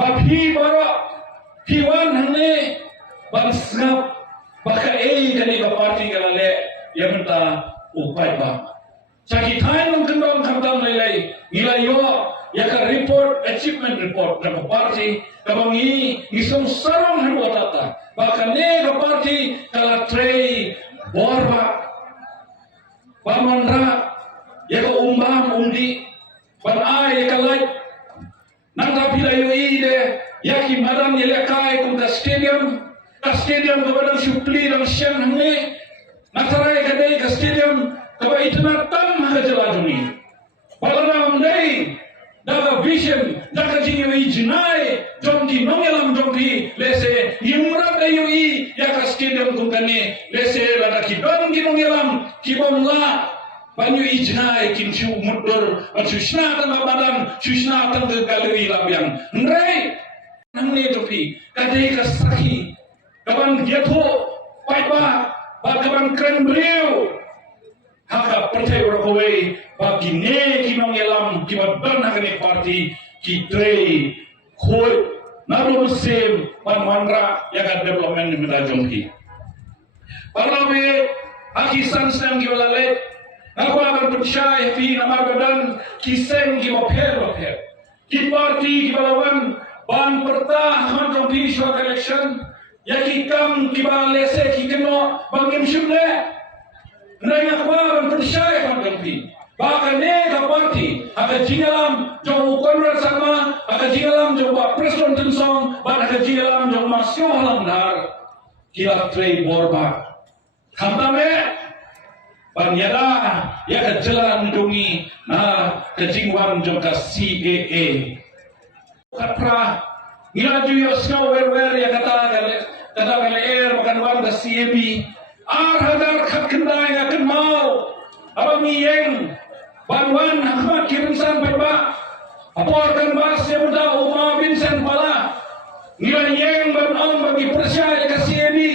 Bapi bara piwan hane bansngap baka kani ka party kalale yamta upay ba. Sakitay ng kandang kandang laylay nilayo yaka report achievement report na party kabangi isang sarang hanwatata baka ne ka party kala tray borba pamandra yaka umbang undi banay kalay nang tapilayo ide yaki madan yelekai kum da stadium kepada supli dan siang hane natarai kadai ka stadium kaba itna tam hajalajuni balanam dai daga vision daga jingi jinai jomki nongelam jomki lese yumra dayui yaka stadium kungane lese lada kidon nongelam kibomla banyu ijnai kimchu mudur sushna tan badan sushna tan galui labiang ndrai namne jomki kadai ka saki kaban getho paiba bagaban kren beliau haka percaya berkawai bagi ne kinong elam kibadan hakane parti kitrei khoi naru sem manra yaga development mita jomki parlame akisan sang gibalale aku akan percaya fi nama badan kiseng gibapher ki parti gibalawan ban pertahan jomki short election yaki kam kibalese kikeno bangim shimle Naya kawan percaya pandang bahkan nega parti ada jingalam jauh konrad sama ada jingalam jauh preston tensong ban ada jingalam jauh masyo halam dar kila trei borba kantame ban yada ya kejelan dungi kejingwan jauh ka CAA katra ngilaju yo snow wer ya kata air makan wan ka CAB hadar khat kendai akan mau abang yeng banwan ahmad kirimsan berba aporkan bas yang muda Umar bin Sen pala nilai yeng ban bagi percaya kasih ini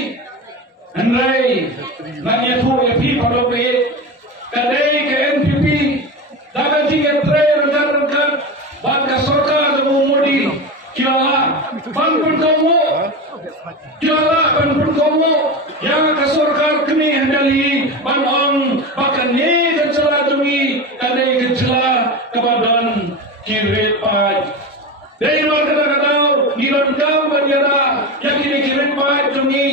andai nanya tu ya pi pada pe kadai ke NPP dapat tiga tray rekan ban ka sarkar mudi kila ban pun kamu yang ka sarkar kini handali ban bahkan ni kecela tungi kadai kecela kebadan kirit pai dari luar kata nilon kau banyara yang kini kirit pai tungi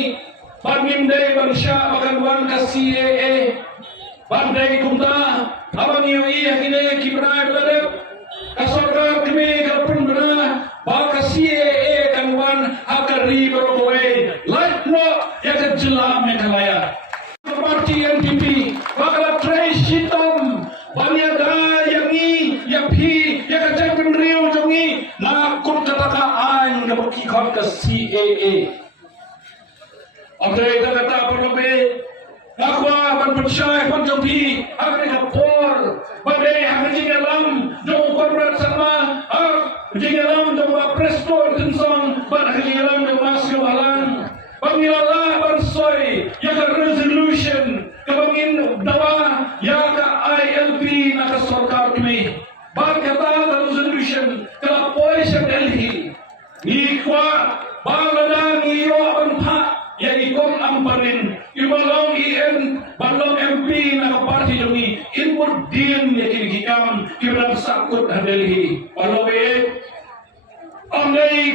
ban mindai bangsa bahkan wan ka CAA bandai kumta abang yoi kini kibrai beladep ka sarkar kini kapun bena baka CAA kan wan akari berkawai light no yang kecela mekalaya parti NPP bakal tray sitom banyada yangi yapi ya kacang penriu jongi nakut kataka an ngabaki khot ka CAA andre kata perlobe akwa ban percaya pan jopi akre kapor badai hakji ngalam jong korporat sama jingalam jong preston tensong ban hakji ngalam jong masyo halan pangilala barsoi yang resolution kebangin dawa yang ILP nak sarkar kami bagata resolution kala poison Delhi nikwa balada niyo anpa yang ikom amparin ibalong balong MP nak parti demi input din yakin hikam kibran sakut Delhi palobe amnai